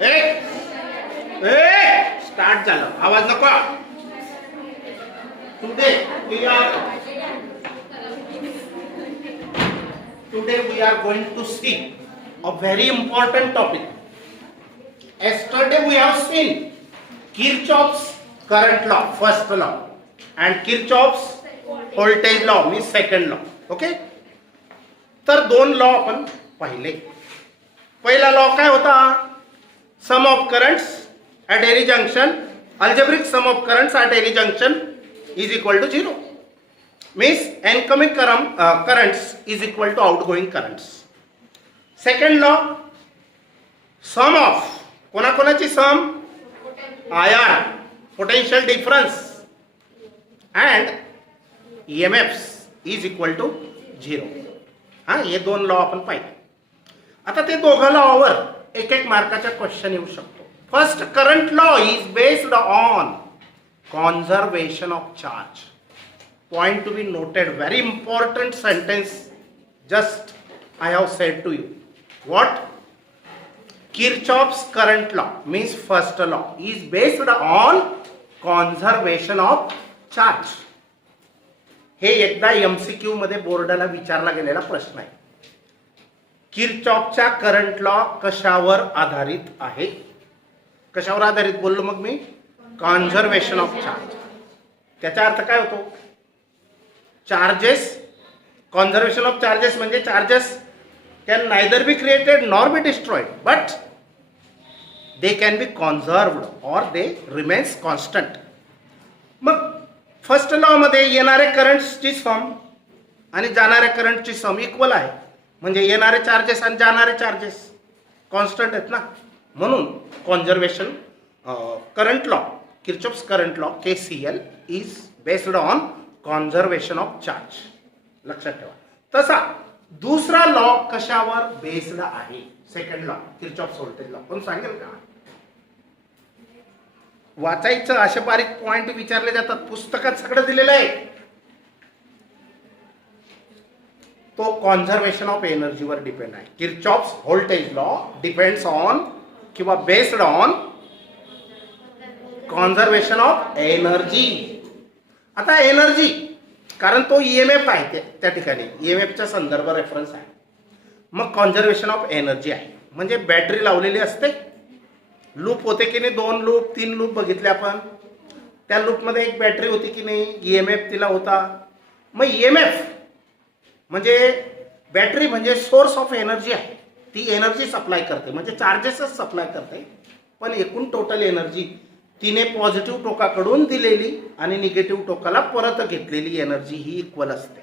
ए ए start झालं, आवाज नको. Today we are going to see a very important topic. Yesterday we have seen Kirchhoff's current law, first law, and Kirchhoff's voltage law means second law. Okay? तर दोन law आपण पाहिले. पहिला law काय होता? Sum of currents at any junction, algebraic sum of currents at any junction is equal to 0. Means incoming currents is equal to outgoing currents. Second law, sum of कोणाकोणाची sum? IR, potential difference, and EMFs is equal to 0. हा, हे दोन law आपण पाहिले. आता ते दोघं lower एक एक मार्काचा क्वेश्चन येऊ शकतो. First, current law is based on conservation of charge. Point to be noted, very important sentence just I have said to you. What? Kirchhoff's current law means first law is based on conservation of charge. हे एकदा MCQ मध्ये बोर्डाला विचारला गेलेला प्रश्न आहे. किरचॉफचा current law कशावर आधारित आहे? कशावर आधारित बोललो मग मी? Conservation of charge. त्याचा अर्थ काय होतो? चार्जेस, कॉन्झर्वेशन ऑफ चार्जेस म्हणजे charges can neither be created nor be destroyed, but they can be conserved और दे रिमेन्स कॉन्स्टंट. मग फर्स्ट लॉ मध्ये येणारे करंट्सची सम आणि जाणाऱ्या करंटची सम इक्वल आहे. म्हणजे येणारे चार्जेस आणि जाणारे चार्जेस कॉन्स्टंट आहेत ना. म्हणून conservation current law, Kirchhoff's current law KCL is based on conservation of charge. लक्षात ठेवा. तसा दुसरा लॉ कशावर बेस्ड आहे? Second law, Kirchhoff's voltage law. कोण सांगेल का? वाचायचं, असे बारीक पॉइंट विचारले जातात, पुस्तकात सगळं दिलेलं आहे. तो कॉन्झर्वेशन ऑफ एनर्जीवर डिपेंड आहे. Kirchhoff's voltage law depends on किंवा based on conservation of energy. आता एनर्जी, कारण तो EMF आहे त्या ठिकाणी, EMFचा संदर्भ रेफरन्स आहे. मग कॉन्झर्वेशन ऑफ एनर्जी आहे. म्हणजे बॅटरी लावलेली असते, लूप होते की नाही, 2 लूप 3 लूप बघितले आपण. त्या लूपमध्ये एक बॅटरी होती की नाही, EMF तिला होता. मग EMF म्हणजे बॅटरी म्हणजे सोर्स ऑफ एनर्जी आहे. ती एनर्जी सप्लाय करते, म्हणजे चार्जेसच सप्लाय करते. पण एकूण टोटल एनर्जी तिने पॉझिटिव्ह टोकाकडून दिलेली आणि निगेटिव्ह टोकाला परत घेतलेली एनर्जी ही इक्वल असते.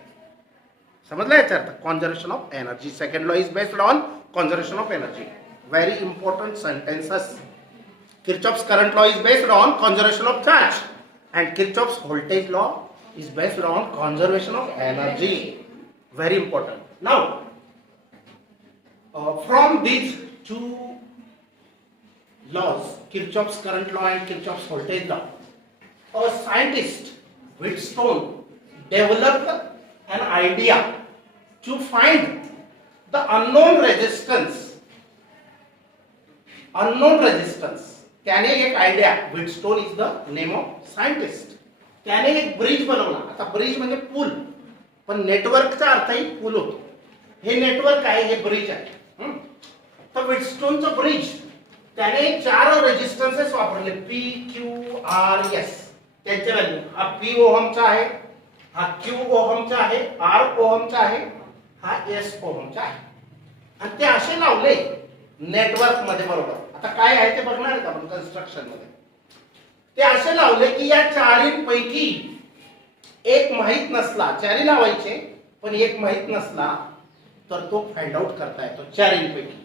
समजलं याचा अर्थ? Conservation of energy. Second law is based on conservation of energy. Very important sentences. Kirchhoff's current law is based on conservation of charge and Kirchhoff's voltage law is based on conservation of energy. Very important. Now, from these two laws, Kirchhoff's current law and Kirchhoff's voltage law, a scientist, Wheatstone, developed an idea to find the unknown resistance. Unknown resistance. त्याने एक idea, Wheatstone is the name of scientist. त्याने एक bridge बनवला. आता bridge म्हणजे पूल, पण नेटवर्कचा अर्थही पूल होतो. हे नेटवर्क आहे, हे ब्रिज आहे. तर व्हीटस्टोनचं ब्रिज त्याने 4 रेजिस्टन्सेस वापरले, PQRS. त्यांच्या व्हॅल्यू हा P ओहमचा आहे, हा Q ओहमचा आहे, R ओहमचा आहे, हा S ओहमचा आहे. आणि ते असे लावले नेटवर्क मध्ये. बरोबर. आता काय आहे ते बघणार का आपण कन्स्ट्रक्शन मध्ये? ते असे लावले की या 4पैकी एक माहित नसला, 4 लावायचे, पण एक माहित नसला तर तो फाइंड आउट करता येतो. 4पैकी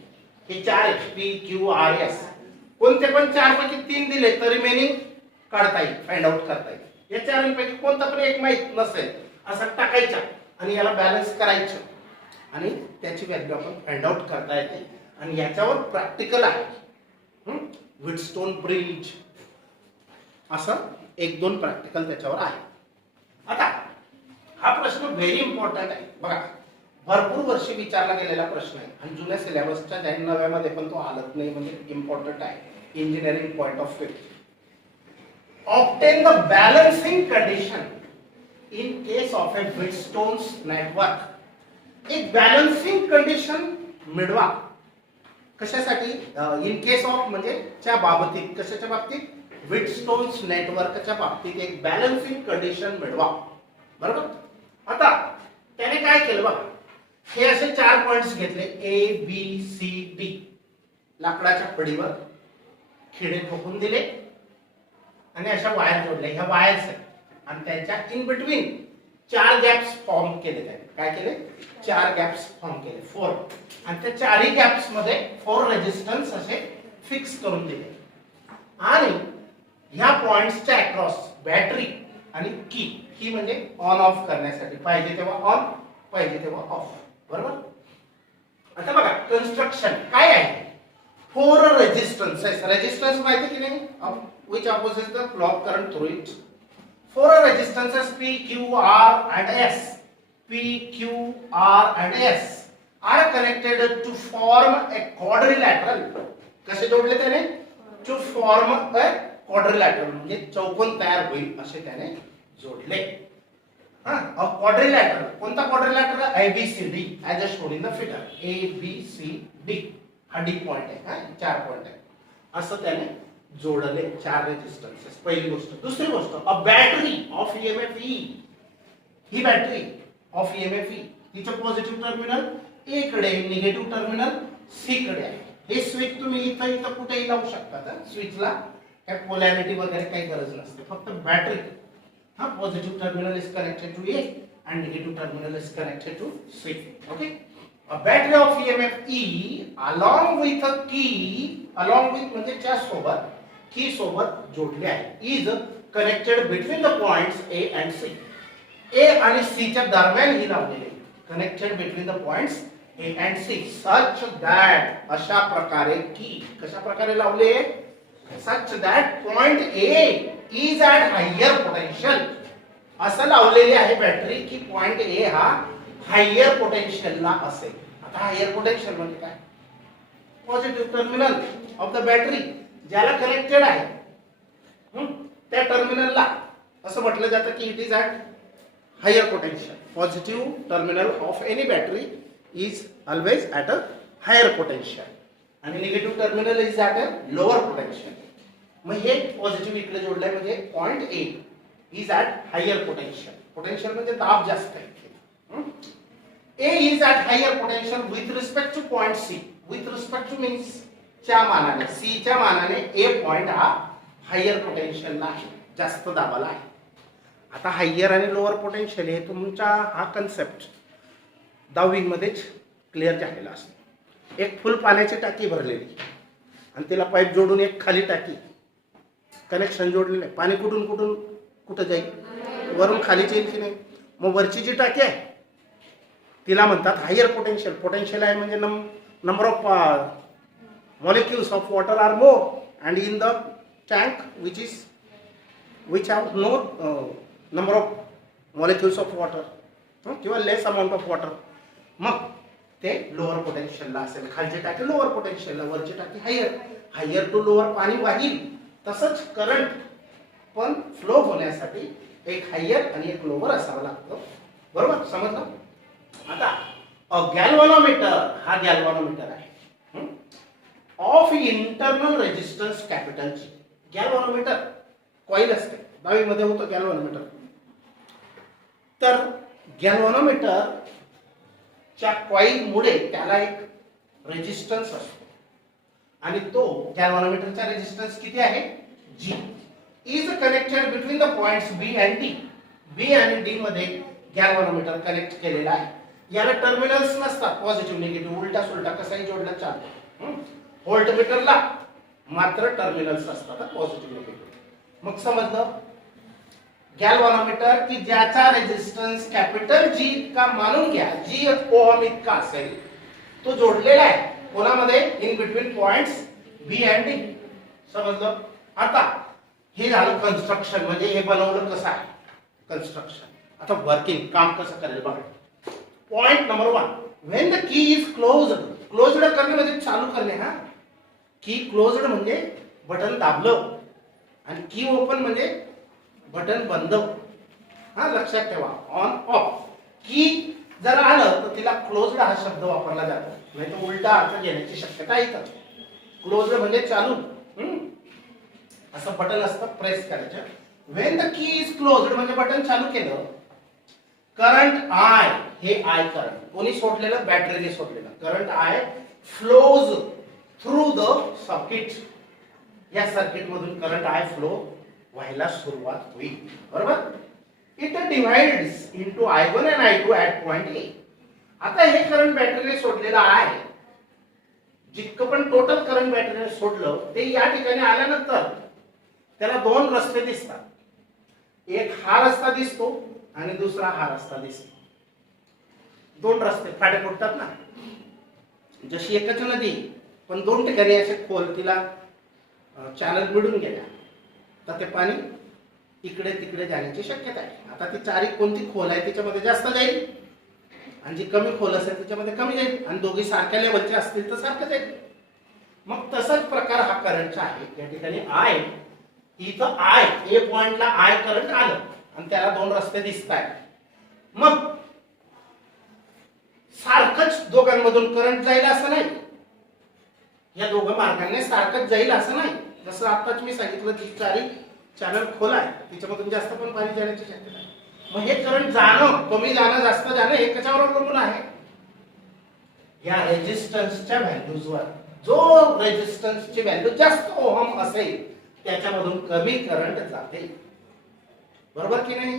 हे 4 PQRS कोणते पण 4 पैकी 3 दिले तर रिमेनिंग काढता येईल, फाइंड आउट करता येईल. या 4पैकी कोणता पण एक माहित नसेल असं टाकायचा आणि याला बॅलन्स करायचं आणि त्याची व्हॅल्यू आपण फाइंड आउट करता येते. आणि याच्यावर प्रॅक्टिकल आहे. व्हीटस्टोन ब्रिज असं 1-2 प्रॅक्टिकल त्याच्यावर आहे. आता हा प्रश्न व्हेरी इम्पॉर्टंट आहे. बघा, भरपूर वर्षी विचारला गेलेला प्रश्न आहे आणि जुन्या सिलेबसच्या नव्यामध्ये पण तो आलत नाही, म्हणजे इम्पॉर्टंट आहे engineering point of view. Obtain the balancing condition in case of a Wheatstone's network. एक बॅलन्सिंग कंडिशन मिळवा कशासाठी? इन केस ऑफ म्हणजे च्या बाबतीत, कशाच्या बाबतीत? व्हीटस्टोन्स नेटवर्कच्या बाबतीत एक बॅलन्सिंग कंडिशन मिळवा. बरोबर. आता त्याने काय केलं बघा, हे असे 4 पॉइंट्स घेतले ए बी सी डी, लाकडाच्या फडीवर खिळे ठोकून दिले आणि अशा वायर जोडल्या. ह्या वायर्स आहेत आणि त्यांच्या इन बिटवीन 4 गॅप्स फॉर्म केले. त्याने काय केले? 4 गॅप्स फॉर्म केले, 4, आणि त्या 4ही गॅप्स मध्ये 4 रेजिस्टन्स असे फिक्स करून दिले आणि ह्या पॉइंट्सच्या अक्रॉस बॅटरी आणि की म्हणजे ऑन ऑफ करण्यासाठी, पाहिजे तेव्हा ऑन पाहिजे तेव्हा ऑफ. बरोबर. आता बघा कन्स्ट्रक्शन काय आहे. 4 रेजिस्टन्सेस, रेजिस्टन्स माहिती की नाही, which opposes the clock current through it. 4 resistances P, Q, R and S, P, Q, R and S are connected to form a quadrilateral. कसे जोडले त्याने? To form a quadrilateral, म्हणजे चौकोन तयार होईल असे त्याने जोडले. क्वाड्रिलॅटरल. कोणता quadrilateral? ABCD as a shown in the figure. ABCD हा डी पॉइंट आहे, 4 पॉइंट आहे, असं त्याने जोडले 4 रेजिस्टन्सेस. पहिली गोष्ट. दुसरी गोष्ट, a battery of EMF E. ही बॅटरी ऑफ EMF E, तिचे पॉझिटिव्ह टर्मिनल ए कडे, निगेटिव्ह टर्मिनल सी कडे आहे. हे स्विच तुम्ही इथं कुठेही लावू शकता. स्विचला काय पोलॅरिटी वगैरे काही गरज नसते, फक्त battery. Positive terminal is connected to A and negative terminal is connected to C. Okay. A battery of EMF E along with a key, along with म्हणजे च्या सोबत, की सोबत जोडले आहे, is connected between the points A and C. A आणि C च्या दरम्यान ही लावलेली आहे. Connected between the points A and C such that, अशा प्रकारे की, कशा प्रकारे लावले? Such that point A is at higher potential. असं लावलेली आहे बॅटरी की पॉइंट ए हा हायर पोटेन्शियलला असेल. आता हायर पोटेन्शियल म्हणजे काय? Positive terminal of the battery ज्याला कनेक्टेड आहे त्या टर्मिनलला असं म्हटलं जातं की it is at higher potential. Positive terminal of any battery is always at a higher potential आणि negative terminal is at a lower potential. मग हे पॉझिटिव्ह इकडे जोडलंय म्हणजे point A is at higher potential. Potential म्हणजे दाब जास्त आहे. A is at higher potential with respect to point C. With respect two means च्या मानाने, सी च्या मानाने ए पॉइंट हा हायर पोटेन्शियलला आहे, जास्त दाबाला आहे. आता हायर आणि लोअर पोटेन्शियल हे तुमचा हा कन्सेप्ट 10वी मध्येच क्लिअर झालेला असतो. एक फुल पाण्याची टाकी भरलेली आणि तिला पाईप जोडून एक खाली टाकी कनेक्शन जोडलेलं आहे. पाणी कुठून कुठं जाईल? वरून खाली येईल की नाही? मग वरची जी टाकी आहे तिला म्हणतात हायर पोटेन्शियल. पोटेन्शियल आहे म्हणजे number of molecules of water are more and in the tank which have no number of molecules of water किंवा लेस अमाऊंट ऑफ वॉटर, मग ते लोअर पोटेन्शियलला असेल. खालची टाकी लोअर पोटेन्शियलला, वरची टाकी हायर. हायर टू लोअर पाणी वाहील. तसंच करंट पण फ्लो होण्यासाठी एक हायर आणि एक लोअर असावं लागतं. बरोबर, समजलं? आता गॅल्व्हॅनोमीटर हा गॅल्व्हॅनोमीटर आहे of internal resistance capital G. Galvanometer coil असते, 10वी मध्ये होतं गॅल्व्हॅनोमीटर. तर गॅल्व्हॅनोमीटर च्या कॉईल मुळे त्याला एक रेजिस्टन्स असतो आणि तो गॅल्व्हॅनोमीटरचा रेजिस्टन्स किती आहे? G. Is connected between the points B and D. B आणि डी मध्ये गॅल्व्हॅनोमीटर कनेक्ट केलेला आहे. याला टर्मिनल्स नसतात, पॉझिटिव्ह निगेटिव्ह उलटा सुलटा कसाही जोडला चालतो. व्होल्टमीटरला मात्र टर्मिनल्स असतात, पॉझिटिव्ह निगेटिव्ह. मग समजलं? गॅल्व्हॅनोमीटर की ज्याचा रेजिस्टन्स कॅपिटल जी इतका मानून घ्या, जी ओहम इतका असेल, तो जोडलेला आहे कोणामध्ये? In between points B and D. समजलं? आता हे झालं कन्स्ट्रक्शन, म्हणजे हे बनवलं कसं आहे कन्स्ट्रक्शन. आता वर्किंग काम कसं करेल बघा. Point number 1, when the key is closed, closed करणे म्हणजे चालू करणे. हा, की क्लोज्ड म्हणजे बटन दाबलं आणि की ओपन म्हणजे बटन बंद. हा, लक्षात ठेवा. ऑन ऑफ की जर आलं तर तिला क्लोज्ड हा शब्द वापरला जातो, नाही तर उलटा अर्थ घेण्याची शक्यता येतं. क्लोज्ड म्हणजे चालू. असं बटन असतं प्रेस करायचं. When the key is closed म्हणजे बटन चालू केलं. करंट आय, हे आय करंट कोणी सोडलेलं, बॅटरीने सोडलेलं. Current I flows through the circuit, या सर्किट मधून करंट आय फ्लो व्हायला सुरुवात होईल. बरोबर. It divides into I1 and I2 at point A. आता हे करंट बॅटरीने सोडलेलं आहे, जितकं पण टोटल करंट बॅटरीने सोडलं ते या ठिकाणी आल्यानंतर त्याला दोन रस्ते दिसतात. एक हा रस्ता दिसतो आणि दुसरा हा रस्ता दिसतो. दोन रस्ते फाटे फुटतात ना, जशी एकच नदी पण दोन ठिकाणी असे खोल तिला चॅनल मिळून गेल्या, तर ते पाणी इकडे तिकडे जाण्याची शक्यता आहे. आता ती चारी कोणती खोल आहे त्याच्यामध्ये जास्त जाईल आणि जी कमी खोल असेल त्याच्यामध्ये कमी जाईल, आणि दोघी सारख्या लेवलचे असतील तर सारखं जाईल. मग तसाच प्रकार हा करंटचा आहे. या ठिकाणी आय, इथं आय, ए पॉइंटला आय करंट आलं आणि त्याला दोन रस्ते दिसत आहेत. मग सारखंच दोघांमधून करंट जाईल असं नाही, या दोघं मार्गाने सारखंच जाईल असं नाही. जसं आताच मी सांगितलं की चारी चॅनल खोल आहे, त्याच्यामधून जास्त पण पाणी जाण्याची शक्यता आहे. मग हे करंट जाणं, कमी जाणं, जास्त जाणं हे कशावर अवलंबून आहे, या रेजिस्टन्सच्या व्हॅल्यूजवर. जो रेजिस्टन्सची व्हॅल्यू जास्त ओहम असेल त्याच्यामधून कमी करंट जाते. बरोबर की नाही.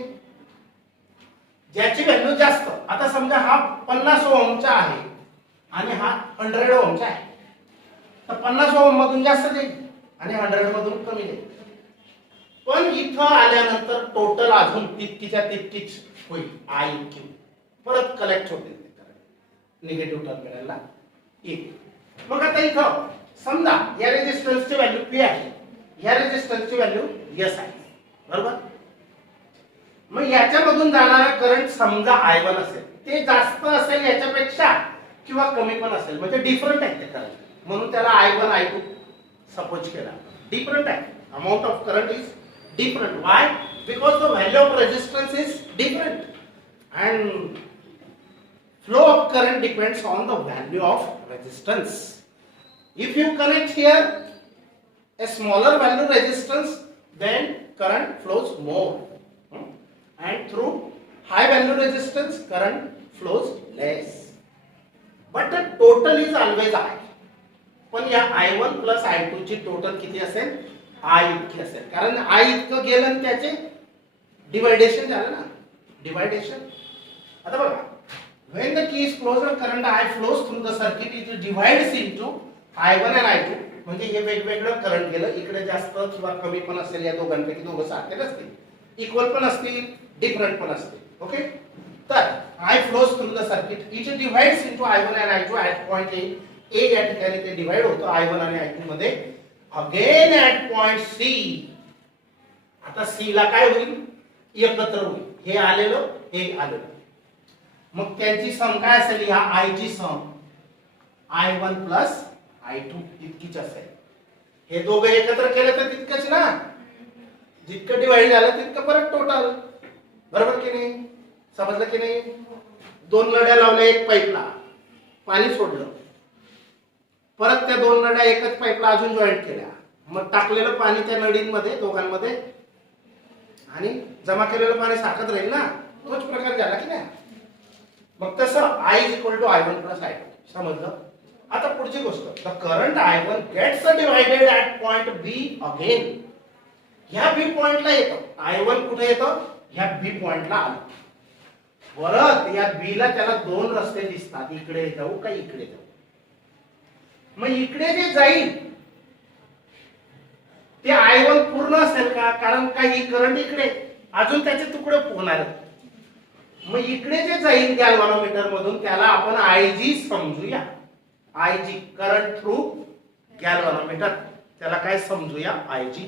ज्याची व्हॅल्यू जास्त, आता समजा हा 50 ओहमचा आहे आणि हा 100 ओहमचा आहे, तर 50 ओहम मधून जास्त जाईल आणि 100 मधून कमी जाईल. पण इथं आल्यानंतर टोटल अजून तितकीच्या तितकीच होईल. आय क्यू परत कलेक्ट होते निगेटिव्ह टर्मिनलला एक. मग आता इथं समजा या रेजिस्टन्सची व्हॅल्यू पी आहे, या रेजिस्टन्सची व्हॅल्यू एस आहे. बरोबर. मग याच्यामधून जाणारा करंट समजा I1 असेल, ते जास्त असेल याच्यापेक्षा किंवा कमी पण असेल, म्हणजे डिफरंट आहे ते करंट, म्हणून त्याला I1 I2 सपोज केला. डिफरंट आहे, amount of current is different. Why? Because the value of resistance is different and flow of current depends on the value of resistance. If you connect here a smaller value resistance, then current flows more, and through high value resistance current flows less. But the total is always high. पण या I1 plus I2 ची total किती असेल, I इतकी असेल, कारण I इतकं गेलं आणि त्याचे डिवायडेशन झालं ना, डिवायडेशन. आता बघा, when the key is closed current I flows through the circuit, it divides into I1 and I2. म्हणजे हे वेगवेगळं करंट गेलं, इकडे जास्त किंवा कमी पण असेल, या दोघांपैकी दोघं सारखे नसतील, इक्वल पण असतील, डिफरंट पण असतील. ओके. तर I flows through the circuit, it divides into I1 and I2 at point A. A या ठिकाणी ते डिवाइड होतं I1 आणि I2 मध्ये. अगेन ऍट पॉइंट सी, आता सी ला काय होईल, एकत्र होईल. हे आलेलं, हे आलेलं, मग त्यांची सम काय असेल, ह्या आय ची सम I1 प्लस I2 इतकीच असेल. हे दोघं एकत्र केलं तर तितकंच ना, जितकं डिवाइड झालं तितकं परत टोटल. बरोबर की नाही, समजलं की नाही. दोन नळ्या लावल्या एक पाईपला, पाणी सोडलं, परत त्या दोन नळ्या एकच पाईपला अजून जॉईंट केल्या, मग टाकलेलं पाणी त्या नळींमध्ये दोघांमध्ये आणि जमा केलेलं पाणी सारखंच राहील ना, तोच प्रकार झाला की नाही. मग तसं I is equal to I1 plus I2. समजलं. आता पुढची गोष्ट, the current I1 gets divided at point B again. ह्या B पॉइंटला येतो I1, कुठे येतो, ह्या B पॉइंटला आलं. परत या B ला त्याला दोन रस्ते दिसतात, इकडे जाऊ का इकडे जाऊ. मग इकडे जे जाईल ते I1 पूर्ण असेल का, कारण काही करंट इकडे अजून त्याचे तुकडे होणार. मग इकडे जे जाईल गॅल्व्हनोमीटर मधून त्याला आपण IG समजूया. IG करंट थ्रू गॅल्व्हनोमीटर, त्याला काय समजूया, IG.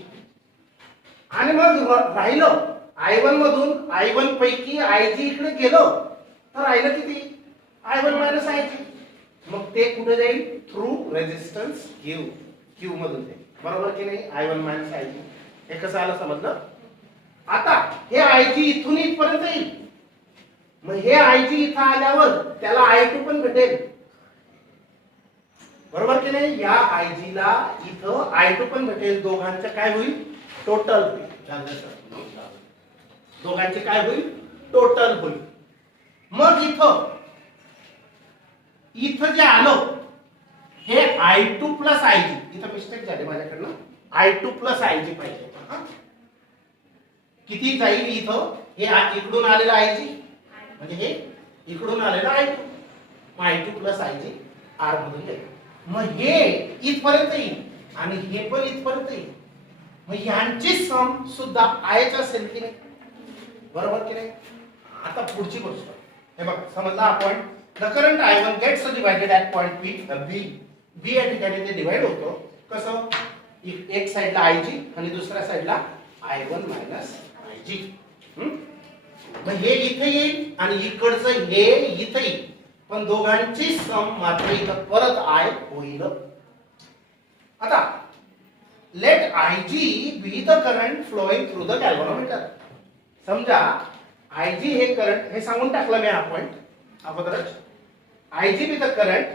आणि मग राहिलं I1 मधून, I1 पैकी IG इकडे गेलो तर राहिलं किती, I1 मायनस IG. मग ते कुठे जाईल? थ्रू रेजिस्टन्स Q मधून जाईल. बरोबर की नाही? I1 minus IG. हे कसं आलं समजलं? आता हे IG इथून इथपर्यंत येईल. मग हे IG इथं आल्यावर त्याला I2 पण भेटेल. बरोबर की नाही? या IG ला इथं I2 पण भेटेल. दोघांचं काय होईल? टोटल होईल. दोघांचे काय होईल? टोटल होईल. मग इथं जे आलं हे I2 प्लस IG. इथं मिस्टेक झाली माझ्याकडनं. I2 प्लस IG पाहिजे. किती जाईल इथं? हे इकडून आलेलं IG म्हणजे हे इकडून आलेलं I2. मग I2 प्लस IG R मधून जाईल. मग हे इथपर्यंत येईल आणि हे पण इथपर्यंत येईल. मग यांची सम सुद्धा आयच असेल की नाही? बरोबर की नाही? आता पुढची गोष्ट हे बघा, समजला आपण the current I1 gets divided at point B या ठिकाणी ते डिवाइड होतो. कसं? एक साइडला IG आणि दुसऱ्या साइडला I1 मायनस IG. मग हे इथे येईल आणि इकडचं हे इथे येईल, पण दोघांची सम मात्र इथं परत I होईल. आता let IG be the current flowing through the galvanometer. समजा IG हे करंट, हे सांगून टाकलं मी आपण अगोदरच. IG be the current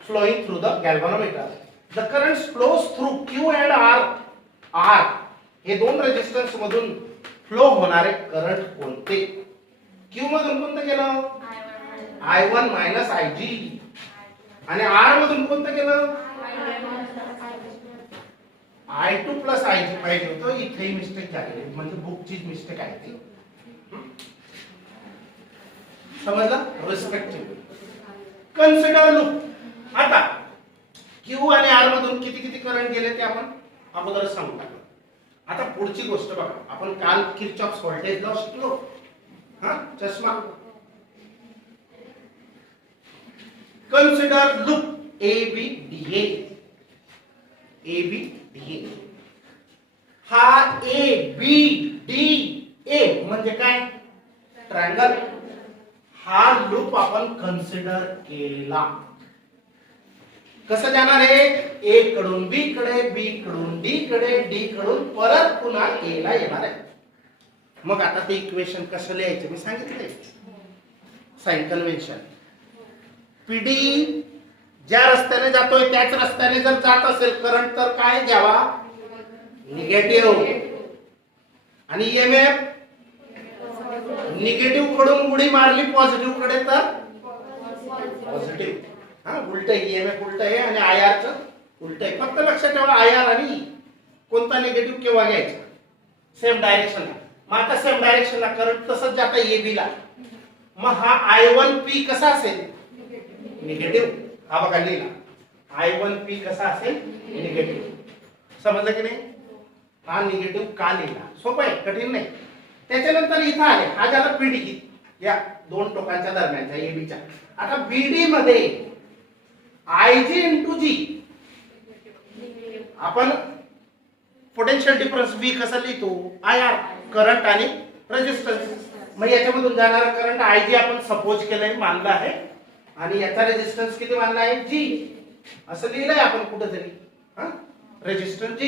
flowing through the galvanometer. The current flows through Q and R. हे दोन रेजिस्टन्स मधून फ्लो होणारे करंट कोणते? Q मधून कोणतं गेलं? I1 minus IG. आणि R मधून कोणतं गेलं? I2 प्लस IG पाहिजे होतं. इथेही मिस्टेक झाली, म्हणजे बुकची मिस्टेक आहे ती. समजलं? रिस्पेक्टिव्ह. Consider loop. आता Q आणि R मधून किती किती करंट गेले ते आपण अगोदरच सांगू टाकलं. आता पुढची गोष्ट बघा, आपण काल किर्चॉफ्स व्होल्टेज लॉ शिकलो. चष्मा. Consider loop ABDA. हा ABDA म्हणजे काय? ट्रायंगल. हा लूप आपण कन्सिडर केला. कसं जाणार आहे? A कडून B कडे, B कडून D कडे, D कडून परत पुन्हा A ला येणार आहे. मग आता ते इक्वेशन कसं लिहायचं मी सांगितलंय. Sign convention. PD ज्या रस्त्याने जातोय त्याच रस्त्याने जर जात असेल करंट तर काय घ्यावा? निगेटिव्ह. आणि EMF निगेटिव्ह कडून उडी मारली पॉझिटिव्ह कडे तर पॉझिटिव्ह. उलट EMF उलट आहे आणि IR चं उलट आहे. फक्त लक्षात ठेवा IR आणि कोणता निगेटिव्ह केव्हा घ्यायचा? सेम डायरेक्शनला. मग आता सेम डायरेक्शनला करंट तसंच जाता AB ला. मग हा I1P कसा असेल? निगेटिव्ह. हा बघा लिहिला. I1P कसा असेल? निगेटिव्ह. समजलं की नाही? हा निगेटिव्ह का लिहिला? सोपं आहे, कठीण नाही. त्याच्यानंतर इथं आले, हा झाला PD या दोन टोकांच्या दरम्यानच्या ABच्या. आता BD मध्ये IG इंटू G. आपण पोटेन्शियल डिफरन्स V कसा लिहितो? IR. करंट आणि रेजिस्टन्स. मग याच्यामधून जाणारा करंट IG आपण सपोज केलंय, मानलं आहे. आणि याचा रेजिस्टन्स किती मानला आहे? G. असं लिहिलंय आपण कुठेतरी. Resistance G.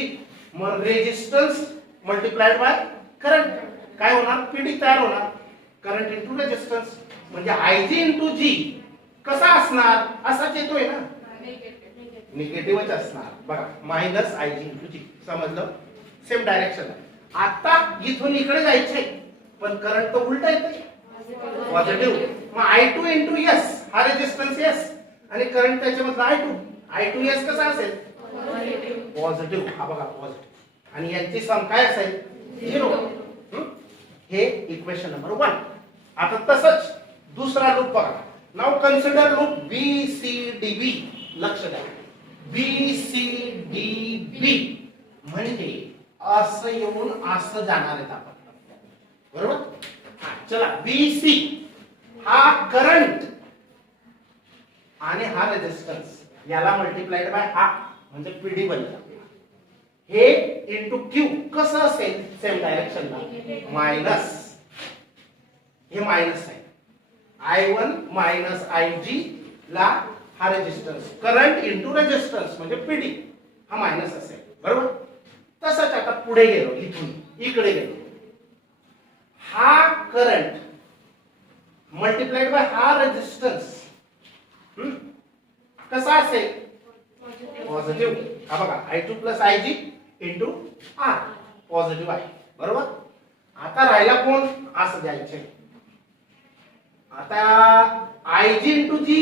मग रेजिस्टन्स मल्टिप्लाइड बाय करंट काय होणार? PD तयार होणार. करंट इंटू रेजिस्टन्स म्हणजे IG इंटू G कसा असणार? असाच येतोय ना, निगेटिव्हच असणार. बघा मायनस IG इंटू G. समजलं? Same direction. आता इथून इकडे जायचंय पण करंट तर उलटा येतोय, पॉझिटिव्ह. मग I2 इंटू S. हा रेजिस्टन्स S आणि करंट त्याच्यामधला I2 S कसा असेल? पॉझिटिव्ह. हा बघा पॉझिटिव्ह. आणि यांची सम काय असेल? 0. हे इक्वेशन नंबर 1. आता तसंच दुसरा लूप बघा. Now consider loop BCDB. लक्ष द्या. BCDB म्हणजे असं येऊन असं जाणार आहेत आपण. बरोबर? चला BC हा करंट आणि हा रेजिस्टन्स याला मल्टिप्लाइड बाय हा म्हणजे PD बनलं. हे इंटू Q कसं असेल? सेम डायरेक्शनला मायनस. हे मायनस आहे I1 मायनस IG ला हा रेजिस्टन्स, करंट इंटू रेजिस्टन्स म्हणजे PD हा मायनस असेल, बरोबर. तसंच आता पुढे गेलो, इथून इकडे गेलो, हा करंट मल्टिप्लाइड बाय हा रेजिस्टन्स कसा असेल, पॉझिटिव्ह. हा बघा I2 plus IG into R positive आहे, बरोबर. आता राहिला कोण, असं द्यायचे. आता IG इंटू G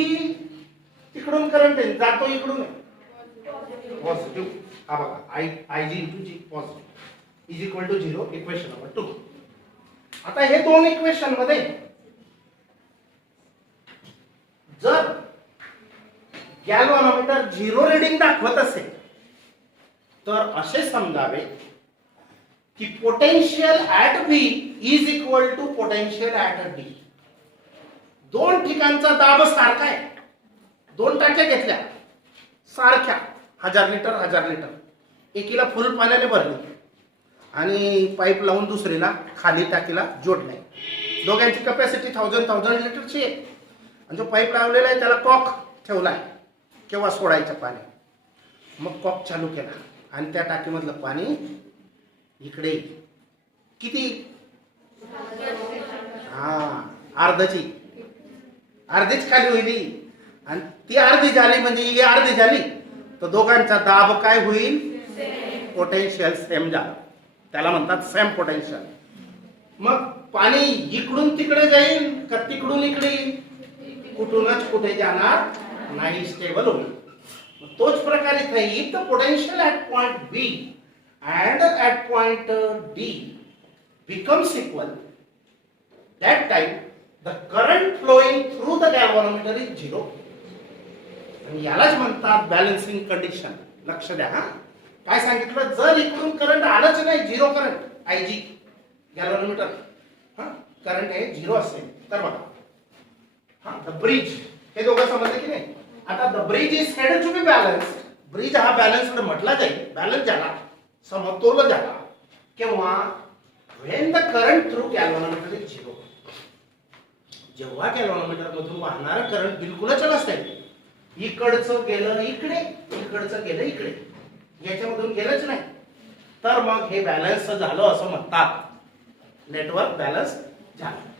तिकडून करंट आहे, जातो इकडून पॉझिटिव्ह. हा बघा IG into G positive is equal to 0, equation number 2. आता हे दोन इक्वेशन मध्ये जर गॅल्व्हनोमीटर 0 रीडिंग दाखवत असेल तर असे समजावे की potential at B is equal to potential at D. दोन ठिकाणचा दाब सारखा आहे, दोन टाक्या घेतल्या सारख्या, 1000 लिटर 1000 लिटर, एकीला फुल पाण्याने भरली आणि पाईप लावून दुसरीला खाली टाकीला जोडले. दोघांची कॅपॅसिटी 1000 लिटरची आहे आणि जो पाईप लावलेला आहे त्याला कॉक ठेवलाय केव्हा सोडायचं पाणी. मग कॉक चालू केला आणि त्या टाकीमधलं पाणी इकडे किती, अर्धीच खाली होईल आणि ती अर्धी झाली म्हणजे ही अर्धी झाली तर दोघांचा दाब काय होईल, पोटेन्शियल सेम झाला, त्याला म्हणतात सेम पोटेन्शियल. मग पाणी इकडून तिकडे जाईल का तिकडून इकडे येईल, कुठूनच कुठे जाणार नाही, स्टेबल होईल. तोच प्रकार इथे if the potential at point B and at point D becomes equal, that time the current flowing through the galvanometer is 0. आणि यालाच म्हणतात बॅलन्सिंग कंडिशन. लक्ष द्या हा, काय सांगितलं, जर इकडून करंट आलंच नाही, 0 करंट IG गॅल्व्हनोमीटर करंट हे 0 असेल तर बघा द ब्रिज, हे दोघं समजले की नाही. आता the bridge is said to be balanced. Bridge हा बॅलन्स्ड म्हटला जाईल, बॅलन्स झाला, समतोल झाला केव्हा, when the current through galvanometer is 0. जेव्हा गॅल्व्हनोमीटर मधून वाहणारं करंट बिलकुलच नसेल, इकडचं गेलं इकडे, इकडचं गेलं इकडे, याच्यामधून गेलंच नाही, तर मग हे बॅलन्स झालं असं म्हणतात, नेटवर्क बॅलन्स झालं.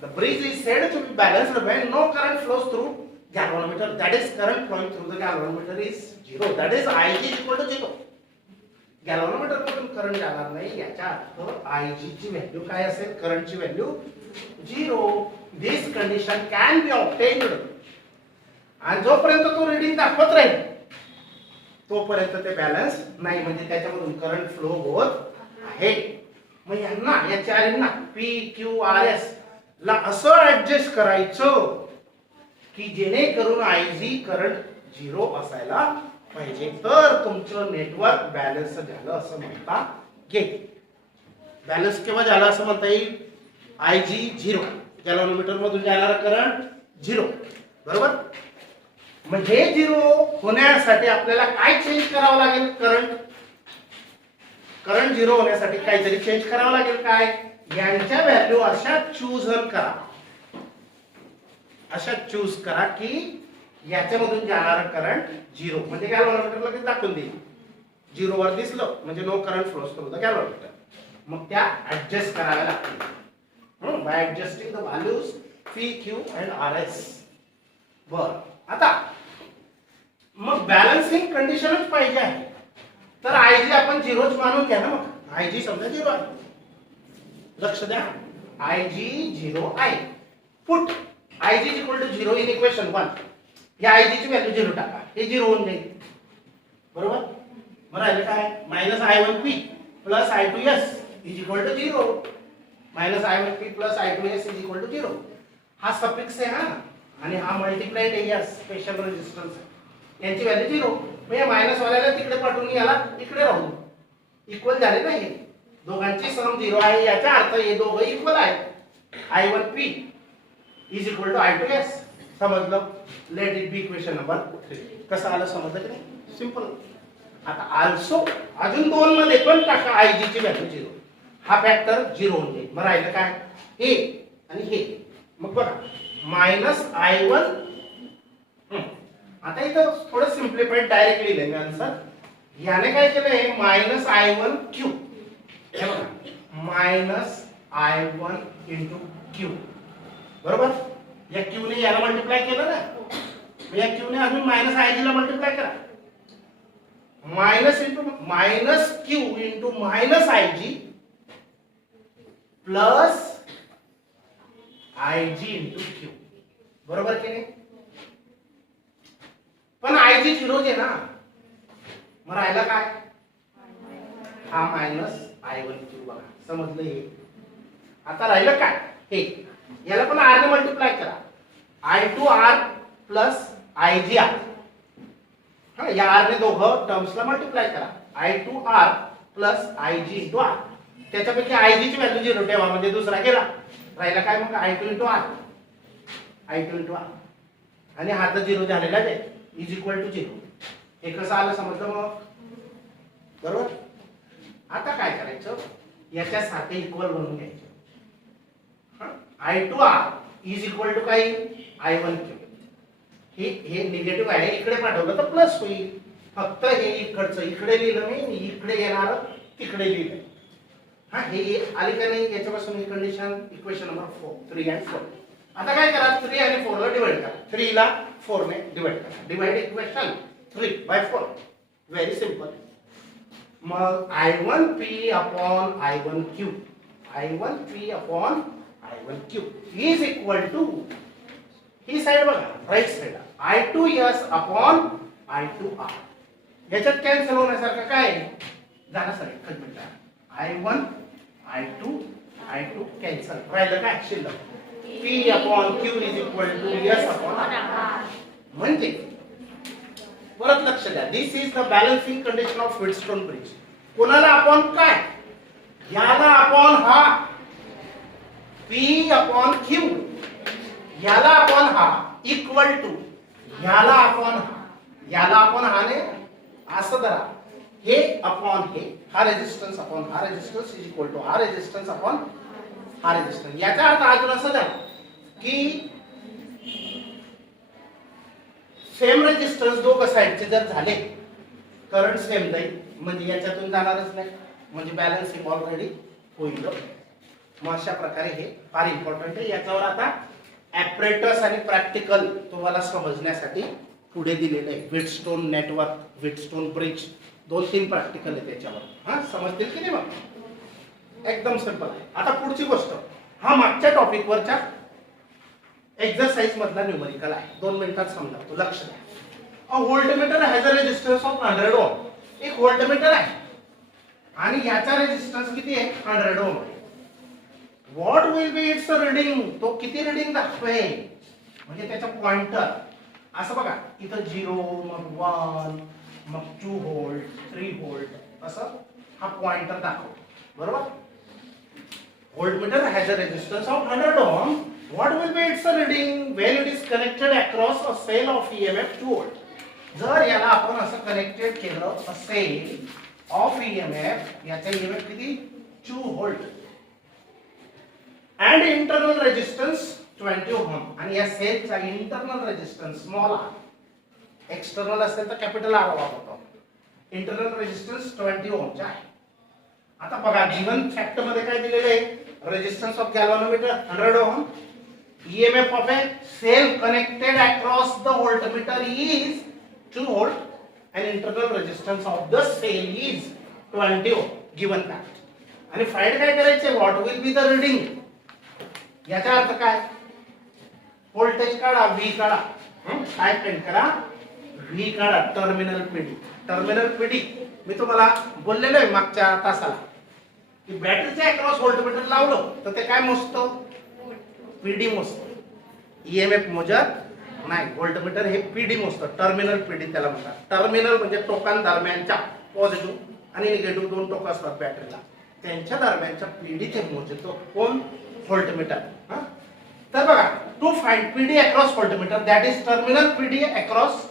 The bridge is said to be balanced when no current flows through galvanometer. That is, current flowing through the galvanometer is 0. That is, IG is equal to 0. Galvanometer मधून current जाणार नाही, याचा अर्थ IG ची value काय असेल, करंटची value 0. This condition can be obtained. आणि जोपर्यंत तो रीडिंग दाखवत राहील तोपर्यंत ते बॅलन्स नाही, म्हणजे त्याच्यामधून करंट फ्लो होत आहे. मग यांना, या चारींना PQRS ला असं ऍडजस्ट करायचं की जेणेकरून IG करंट 0 असायला पाहिजे, तर तुमचं नेटवर्क बॅलन्स झालं असं म्हणता येईल. बॅलन्स केव्हा झालं असं म्हणता येईल, IG 0, गॅल्व्हनोमीटर मधून जाणारा करंट 0, बरोबर. मग हे 0 होण्यासाठी आपल्याला काय चेंज करावं लागेल, करंट 0 होण्यासाठी काहीतरी चेंज करावं लागेल. काय, यांच्या व्हॅल्यू अशा चूज करा, अशा चूज करा की याच्यामधून जाणारा करंट 0, म्हणजे गॅल्व्हनोमीटर लगेच दाखवून देईल 0 वर दिसलं म्हणजे no current flows through the galvanometer. मग त्या ऍडजस्ट कराव्या लागतील by adjusting the values PQ and RS. बर, आता मग बॅलन्सिंग कंडिशनच पाहिजे आहे, तर IG आपण 0च मानून घ्या ना. मग IG समजा 0 आहे, लक्ष द्या, IG 0 आहे. Put IG is equal to 0 in equation 1. या IG ची व्हॅल्यू 0 टाका, हे 0 होऊन जाईल, बरोबर. मग राहिलं काय, minus I1P plus I2S is equal to 0. Minus I1P plus I2S is equal to 0. हा सफिक्स आहे हा, आणि हा मल्टिप्लाइड आहे या स्पेशल रेजिस्टन्स, यांची व्हॅल्यू 0. मग या मायनस वाल्याला तिकडे पाठवून याला इकडे राहू, इक्वल झाले नाही, दोघांची सम 0 आहे, याचा अर्थ हे दोघं इक्वल आहेत. I1P is equal to I2S. समजलं, let it be equation number 3. कसं आलं, समजलं की नाही, सिंपल. आता आल्सो अजून 2 मध्ये पण टाका IG ची व्हॅल्यू 0, हा फॅक्टर 0 होऊन जाईल. मग राहिलं काय, हे आणि हे. मग बघा मायनस I1. आता इथं थोडं सिम्प्लिफाईड डायरेक्ट लिहिले मी आन्सर. याने काय केलंय मायनस I1 क्यू. हे बघा मायनस I1 इंटू क्यू बरोबर. या क्यू ने याला मल्टिप्लाय केलं ना, या क्यू ने अजून मायनस IG ला मल्टिप्लाय करा. Minus into minus Q into minus IG plus IG into Q बरोबर की नाही. पण IG झिरोच आहे ना, मग राहिला काय हा मायनस I1 क्यू. बघा समजलं हे. आता राहिलं काय हे, याला पण R ने मल्टिप्लाय करा. I2 R plus IG R. हा या R ने दोघं टर्म्सला मल्टिप्लाय करा. I2 R plus IG into R. त्याच्यापैकी IG ची व्हॅल्यू झिरो ठेवा म्हणजे दुसरा गेला. राहिला काय मग I2 into R. I2 into R आणि हा तर झिरो झालेला आहे इज इक्वल टू झिरो. हे कसं आलं समजलं मग बरोबर. आता काय करायचं, याच्या सारखे इक्वल बनवून घ्यायचे. I2 R is equal to काय I1 क्यू. हे निगेटिव्ह आहे, इकडे पाठवलं तर प्लस होईल. फक्त हे इकडचं इकडे लिहिलं मी, इकडे येणार तिकडे लिहिलं. हा हे आले का नाही, याच्यापासून ही कंडिशन इक्वेशन नंबर 3 आणि 4. आता काय करा 3 आणि 4 ला डिवाइड करा. 3 ला 4 ने डिवाइड करा. Divide equation 3 by 4. Very simple. मग I1P upon I1Q, I1P upon I1Q is equal to ही साइड बघा right side I2S upon I2R. याच्यात कॅन्सल होण्यासारखं काय झालं सर एकच minute. I1 I2 I2 cancel. राहिलं काय शिल्लक P upon Q is equal to S upon R. म्हणजे परत लक्ष द्या, this is the balancing condition of Wheatstone bridge. कोणाला अपॉन काय, याला अपॉन हा P अपॉन Q, याला अपॉन हा इक्वल टू याला अपॉन हा, याला अपॉन हा ने असं धरा. हे अपॉन हे, हा रेजिस्टन्स अपॉन हा रेजिस्टन्स इज इक्वल टू हा रेजिस्टन्स अपॉन हा रेजिस्टन्स. याचा अर्थ अजून असं झाला की सेम रेजिस्टन्स दोघं साइडचे जर झाले, करंट सेम जाईल म्हणजे याच्यातून जाणारच नाही, म्हणजे बॅलन्सिंग ऑलरेडी होईल. मग अशा प्रकारे हे फार इम्पॉर्टंट आहे. याच्यावर आता ॲपरेटस आणि प्रॅक्टिकल तुम्हाला समजण्यासाठी पुढे दिलेलं आहे. Wheatstone network, Wheatstone bridge, 2-3 practical आहे त्याच्यावर. हा समजतील की नाही. मग एकदम सिंपल आहे. आता पुढची गोष्ट, हा मागच्या टॉपिक वरच्या एक्सरसाइज मधला न्यूमेरिकल आहे. 2 मिनिटात समजावतो, लक्ष द्या. A voltmeter has a resistance of 100 ohm. एक व्होल्टमीटर आहे आणि याचा रेजिस्टन्स किती आहे 100 ohm. What will be its reading, तो किती रीडिंग दाखवेल म्हणजे त्याचा पॉइंटर असं बघा. इथं 0 मग 1 मग 2 व्होल्ट 3 व्होल्ट असं हा पॉइंटर दाखवतो बरोबर. Voltmeter has a resistance of 100 ohm. What will be its reading when it is connected across a cell of EMF 2 volt? जर याला आपण असं कनेक्टेड केलं a cell of EMF, याचा EMF किती 2 volt and internal resistance 20 ohm. आणि या सेलचा internal resistance small r, external असेल तर कॅपिटल R वापरतो. इंटरनल रेजिस्टन्स 20 ohm चा आहे. आता बघा गिवन फॅक्ट मध्ये काय दिलेलं आहे, resistance of galvanometer 100 ohm. EMF of a cell connected across the voltmeter is 2 volt and internal resistance of the cell is 20 ohm. Given fact. आणि फाइंड काय करायचे, what will be the reading. याचा अर्थ काय, व्होल्टेज काढा V काढा. काय find करा V काढा. Terminal PD. टर्मिनल PD मी तुम्हाला बोललेलो आहे मागच्या तासाला की बॅटरीच्या अक्रॉस व्होल्टमीटर लावलं तर ते काय मोजतं, PD मोजतं. EMF मोजत नाही, व्होल्टमीटर हे PD मोजतं. टर्मिनल PD त्याला म्हणतात. टर्मिनल म्हणजे टोकांदरम्यानच्या पॉझिटिव्ह आणि निगेटिव्ह 2 टोक असतात बॅटरीला, त्यांच्या दरम्यानच्या PD ते मोजतो कोण, व्होल्टमीटर. तर बघा to find PD across voltmeter that is terminal PD across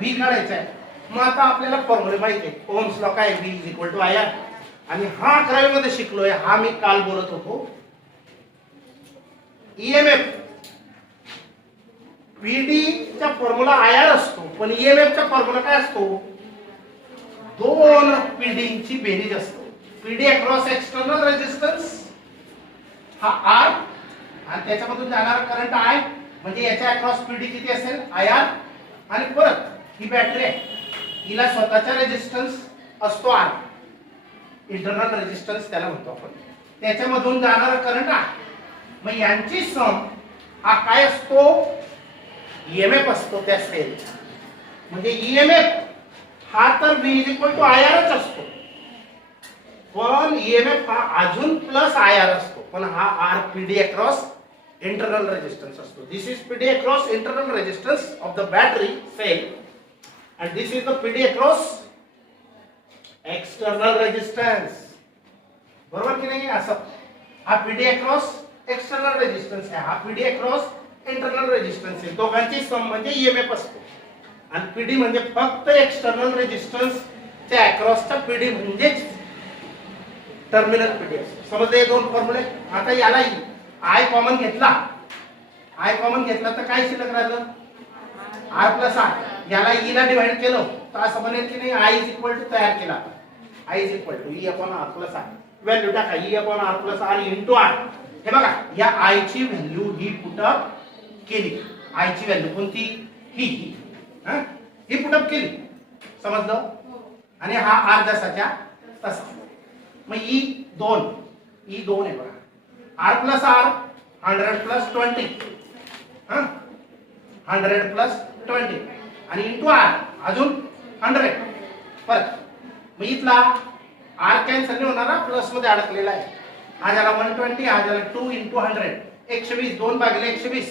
V काढायचा आहे. मग आता आपल्याला फॉर्म्युला माहिती आहे, ओम्स लॉ काय V is equal to IR. आणि हा 11वी मध्ये शिकलोय, हा मी काल बोलत होतो. EMF पीडीचा फॉर्म्युला आयआर असतो, पण ईएमएफचा फॉर्म्युला काय असतो? दोन पीडीची बेरीज असतो. पीडी अक्रॉस एक्सटर्नल रेजिस्टन्स हा आर आणि त्याच्यामधून जाणारा करंट आय, म्हणजे याच्या अक्रॉस पीडी किती असेल? आयआर. आणि परत ही बॅटरी आहे, हिला स्वतःचा रेजिस्टन्स असतो आर, इंटरनल रेजिस्टन्स त्याला म्हणतो आपण, त्याच्यामधून जाणारा करंट आहे. मग यांची सम हा काय असतो? ईएमएफ असतो त्या सेलचा. म्हणजे ईएमएफ हा तर V = IR असतो, पण ईएमएफ हा अजून प्लस आयआर असतो, पण हा R PD across internal resistance असतो. This is PD across internal resistance of the battery cell and this is the PD across external resistance. बरोबर की नाही? असं हा PD across external resistance आहे, हा PD across internal resistance आहे. दोघांची सम म्हणजे EMF असतो. आणि PD म्हणजे फक्त एक्सटर्नल रेजिस्टन्स च्या अक्रॉसचा PD म्हणजेच टर्मिनल PD असतो. समजले दोन फॉर्म्युले? आता याला I कॉमन घेतला, I कॉमन घेतला तर काय शिल्लक राहिलं? R plus R. याला E ला डिवाइड केलं तर असं बनेल की नाही? I तयार केला, I E/R plus R. Value टाका, E/R plus R into R. हे बघा, या I ची व्हॅल्यू ही पुटअप केली. I ची व्हॅल्यू कोणती? ही पुटअप केली. समजलं? आणि हा R जसाच्या तसा. मग E2 आहे बघा. R plus R 100 plus 20, 100 plus 20 आणि इंटू आर अजून 100 परत. मग इथला आर कॅन्सल नाही होणार, प्लस मध्ये अडकलेला आहे. हा झाला 120, हा झाला 2 इंटू 100 120, 2 भागिले 120.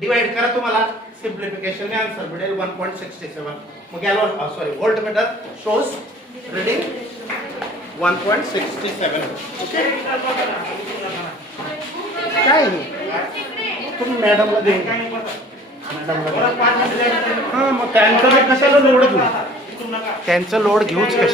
डिवाइड करा, तुम्हाला सिम्प्लिफिकेशन ने आन्सर मिळेल 1.67. मग याला voltmeter shows reading 1.67. Okay, काय तुम्ही मॅडमला देऊन मॅडमला. हा, मग त्यांचं कशाला लोड घेऊ, त्यांचं लोड घेऊच कशा.